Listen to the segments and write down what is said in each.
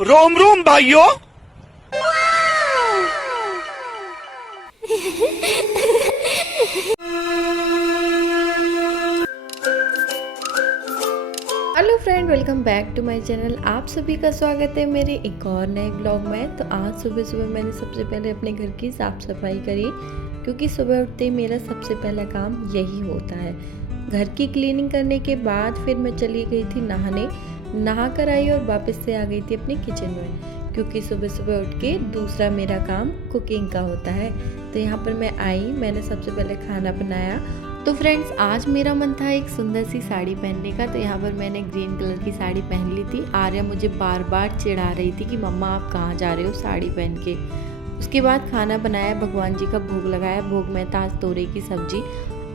रोम रोम भाइयों। Hello friend, welcome back to my channel. आप सभी का स्वागत है मेरे एक और नए ब्लॉग में। तो आज सुबह सुबह मैंने सबसे पहले अपने घर की साफ़ सफाई करी, क्योंकि सुबह उठते ही मेरा सबसे पहला काम यही होता है। घर की क्लीनिंग करने के बाद फिर मैं चली गई थी नहाने, नहा कर आई और वापस से आ गई थी अपने किचन में, क्योंकि सुबह सुबह उठ के दूसरा मेरा काम कुकिंग का होता है। तो यहाँ पर मैं आई, मैंने सबसे पहले खाना बनाया। तो फ्रेंड्स, आज मेरा मन था एक सुंदर सी साड़ी पहनने का। तो यहाँ पर मैंने ग्रीन कलर की साड़ी पहन ली थी। आर्या मुझे बार बार चिढ़ा रही थी कि मम्मा आप कहाँ जा रहे हो साड़ी पहन के। उसके बाद खाना बनाया, भगवान जी का भोग लगाया। भोग में था आज तोरई की सब्जी,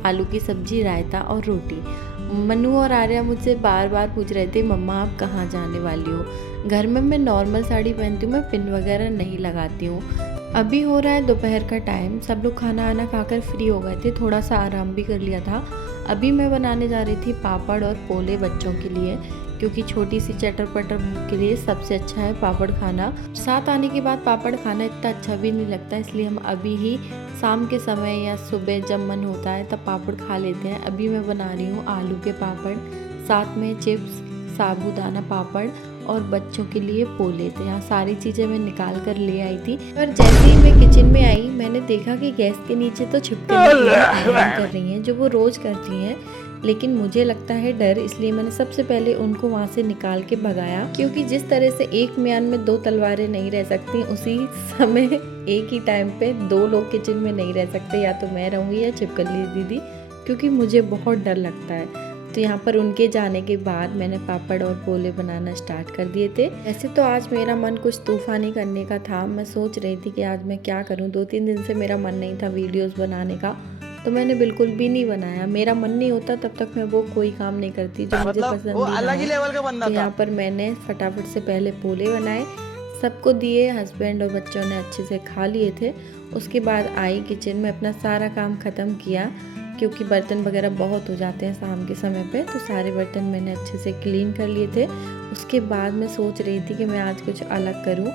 आलू की सब्जी, रायता और रोटी। मनु और आर्या मुझसे बार बार पूछ रहे थे मम्मा आप कहाँ जाने वाली हो। घर में मैं नॉर्मल साड़ी पहनती हूँ, मैं पिन वगैरह नहीं लगाती हूँ। अभी हो रहा है दोपहर का टाइम, सब लोग खाना आना खाकर फ्री हो गए थे, थोड़ा सा आराम भी कर लिया था। अभी मैं बनाने जा रही थी पापड़ और पोले बच्चों के लिए, क्योंकि छोटी सी चटर पटर के लिए सबसे अच्छा है पापड़ खाना। साथ आने के बाद पापड़ खाना इतना अच्छा भी नहीं लगता, इसलिए हम अभी ही शाम के समय या सुबह जब मन होता है तब पापड़ खा लेते हैं। अभी मैं बना रही हूँ आलू के पापड़, साथ में चिप्स, साबूदाना पापड़ और बच्चों के लिए पोले थे। यहाँ सारी चीज़ें मैं निकाल कर ले आई थी। और जैसे ही मैं किचन में आई, मैंने देखा कि गैस के नीचे तो छिपकली आराम कर रही हैं, जो वो रोज़ करती हैं। लेकिन मुझे लगता है डर, इसलिए मैंने सबसे पहले उनको वहाँ से निकाल के भगाया, क्योंकि जिस तरह से एक म्यान में दो तलवारें नहीं रह सकती, उसी समय एक ही टाइम पे दो लोग किचन में नहीं रह सकते, या तो मैं रहूँगी या छिपकली दीदी, क्योंकि मुझे बहुत डर लगता है। तो यहाँ पर उनके जाने के बाद मैंने पापड़ और पोले बनाना स्टार्ट कर दिए थे। वैसे तो आज मेरा मन कुछ तूफानी करने का था। मैं सोच रही थी कि आज मैं क्या करूँ, 2-3 दिन से मेरा मन नहीं था वीडियोस बनाने का, तो मैंने बिल्कुल भी नहीं बनाया। मेरा मन नहीं होता तब तक मैं वो कोई काम नहीं करती जो मुझे पसंद नहीं अलग ही है। लेवल का बंदा तो था। यहाँ पर मैंने फटाफट से पहले पोले बनाए, सबको दिए। हस्बैंड और बच्चों ने अच्छे से खा लिए थे। उसके बाद आई किचन में, अपना सारा काम ख़त्म किया, क्योंकि बर्तन वगैरह बहुत हो जाते हैं शाम के समय पे। तो सारे बर्तन मैंने अच्छे से क्लीन कर लिए थे। उसके बाद मैं सोच रही थी कि मैं आज कुछ अलग करूं।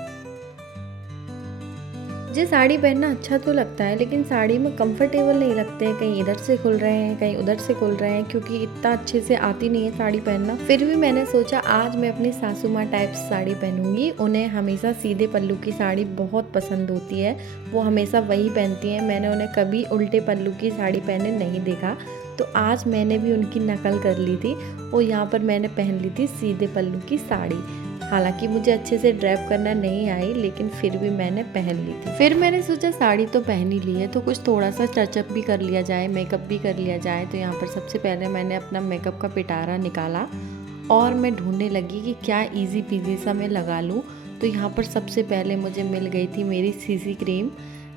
मुझे साड़ी पहनना अच्छा तो लगता है, लेकिन साड़ी में कंफर्टेबल नहीं लगते हैं। कहीं इधर से खुल रहे हैं, कहीं उधर से खुल रहे हैं, क्योंकि इतना अच्छे से आती नहीं है साड़ी पहनना। फिर भी मैंने सोचा आज मैं अपनी सासू माँ टाइप साड़ी पहनूंगी। उन्हें हमेशा सीधे पल्लू की साड़ी बहुत पसंद होती है, वो हमेशा वही पहनती हैं। मैंने उन्हें कभी उल्टे पल्लू की साड़ी पहने नहीं देखा। तो आज मैंने भी उनकी नकल कर ली थी और यहाँ पर मैंने पहन ली थी सीधे पल्लू की साड़ी। हालांकि मुझे अच्छे से ड्रेप करना नहीं आई, लेकिन फिर भी मैंने पहन ली थी। फिर मैंने सोचा साड़ी तो पहन ही ली है, तो कुछ थोड़ा सा टचअप भी कर लिया जाए, मेकअप भी कर लिया जाए। तो यहाँ पर सबसे पहले मैंने अपना मेकअप का पिटारा निकाला और मैं ढूंढने लगी कि क्या इजी पीजी सा मैं लगा लूँ। तो यहाँ पर सबसे पहले मुझे मिल गई थी मेरी सीसी क्रीम।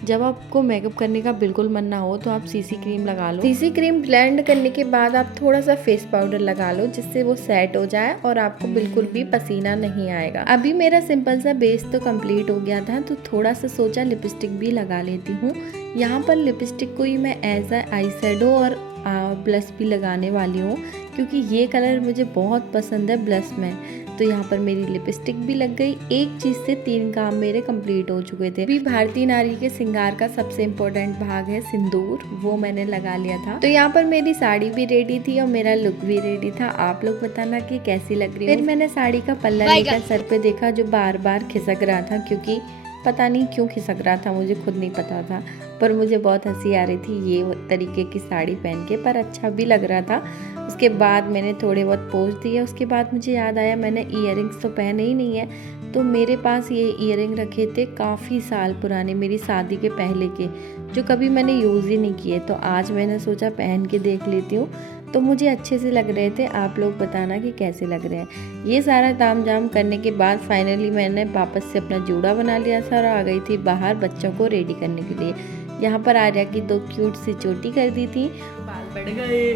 जब आपको मेकअप करने का बिल्कुल मन ना हो तो आप सीसी क्रीम लगा लो। सीसी क्रीम ब्लेंड करने के बाद आप थोड़ा सा फेस पाउडर लगा लो, जिससे वो सेट हो जाए और आपको बिल्कुल भी पसीना नहीं आएगा। अभी मेरा सिंपल सा बेस तो कंप्लीट हो गया था, तो थोड़ा सा सोचा लिपस्टिक भी लगा लेती हूँ। यहाँ पर लिपस्टिक को ही मैं एज अ आई शेडो और ब्लश भी लगाने वाली हूँ, क्योंकि ये कलर मुझे बहुत पसंद है ब्लश में। तो यहाँ पर मेरी लिपस्टिक भी लग गई। एक चीज से 3 काम मेरे कंप्लीट हो चुके थे। अभी भारतीय नारी के श्रृंगार का सबसे इम्पोर्टेंट भाग है सिंदूर, वो मैंने लगा लिया था। तो यहाँ पर मेरी साड़ी भी रेडी थी और मेरा लुक भी रेडी था। आप लोग बताना कि कैसी लग रही है। फिर मैंने साड़ी का पल्ला लेकर सर पे देखा, जो बार बार खिसक रहा था, क्योंकि पता नहीं क्यों खिसक रहा था, मुझे खुद नहीं पता था, पर मुझे बहुत हंसी आ रही थी ये तरीके की साड़ी पहन के, पर अच्छा भी लग रहा था। उसके बाद मैंने थोड़े बहुत पोज दिए। उसके बाद मुझे याद आया मैंने इयररिंग्स तो पहने ही नहीं है, तो मेरे पास ये इयररिंग रखे थे काफ़ी साल पुराने, मेरी शादी के पहले के, जो कभी मैंने यूज़ ही नहीं किए। तो आज मैंने सोचा पहन के देख लेती हूँ, तो मुझे अच्छे से लग रहे थे। आप लोग बताना कि कैसे लग रहे हैं। ये सारा ताम झाम करने के बाद फाइनली मैंने वापस से अपना जूड़ा बना लिया था और आ गई थी बाहर बच्चों को रेडी करने के लिए। यहाँ पर आर्या की 2 क्यूट सी चोटी कर दी थी, बाल बढ़ गए।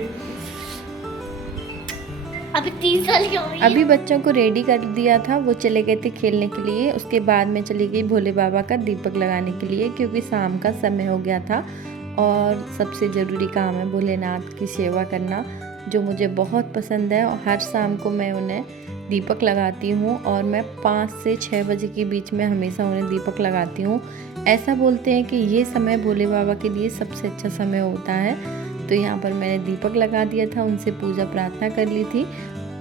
अभी 3 साल की हो गई। अभी बच्चों को रेडी कर दिया था, वो चले गए थे खेलने के लिए। उसके बाद मैं चली गई भोले बाबा का दीपक लगाने के लिए, क्योंकि शाम का समय हो गया था और सबसे ज़रूरी काम है भोलेनाथ की सेवा करना, जो मुझे बहुत पसंद है। और हर शाम को मैं उन्हें दीपक लगाती हूँ और मैं 5 से 6 बजे के बीच में हमेशा उन्हें दीपक लगाती हूँ। ऐसा बोलते हैं कि ये समय भोले बाबा के लिए सबसे अच्छा समय होता है। तो यहाँ पर मैंने दीपक लगा दिया था, उनसे पूजा प्रार्थना कर ली थी।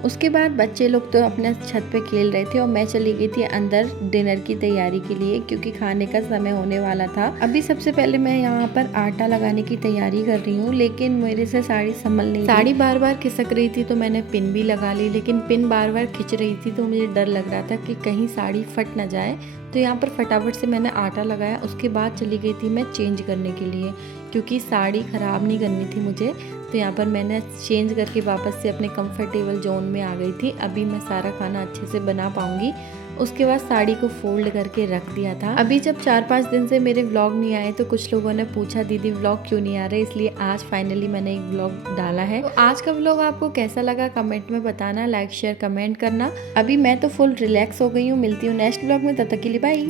उसके बाद बच्चे लोग तो अपने छत पे खेल रहे थे और मैं चली गई थी अंदर डिनर की तैयारी के लिए, क्योंकि खाने का समय होने वाला था। अभी सबसे पहले मैं यहाँ पर आटा लगाने की तैयारी कर रही हूँ, लेकिन मेरे से साड़ी संभल नहीं, साड़ी बार बार खिसक रही थी। तो मैंने पिन भी लगा ली, लेकिन पिन बार बार खिंच रही थी तो मुझे डर लग रहा था कि कहीं साड़ी फट ना जाए। तो यहाँ पर फटाफट से मैंने आटा लगाया। उसके बाद चली गई थी मैं चेंज करने के लिए, क्योंकि साड़ी ख़राब नहीं करनी थी मुझे। तो यहाँ पर मैंने चेंज करके वापस से अपने कंफर्टेबल जोन में आ गई थी। अभी मैं सारा खाना अच्छे से बना पाऊँगी। उसके बाद साड़ी को फोल्ड करके रख दिया था। अभी जब 4-5 दिन से मेरे व्लॉग नहीं आए तो कुछ लोगों ने पूछा दीदी व्लॉग क्यों नहीं आ रहे, इसलिए आज फाइनली मैंने एक व्लॉग डाला है। तो आज का व्लॉग आपको कैसा लगा कमेंट में बताना, लाइक शेयर कमेंट करना। अभी मैं तो फुल रिलैक्स हो गई हूँ। मिलती हूँ नेक्स्ट व्लॉग में, तब तक के लिए बाय।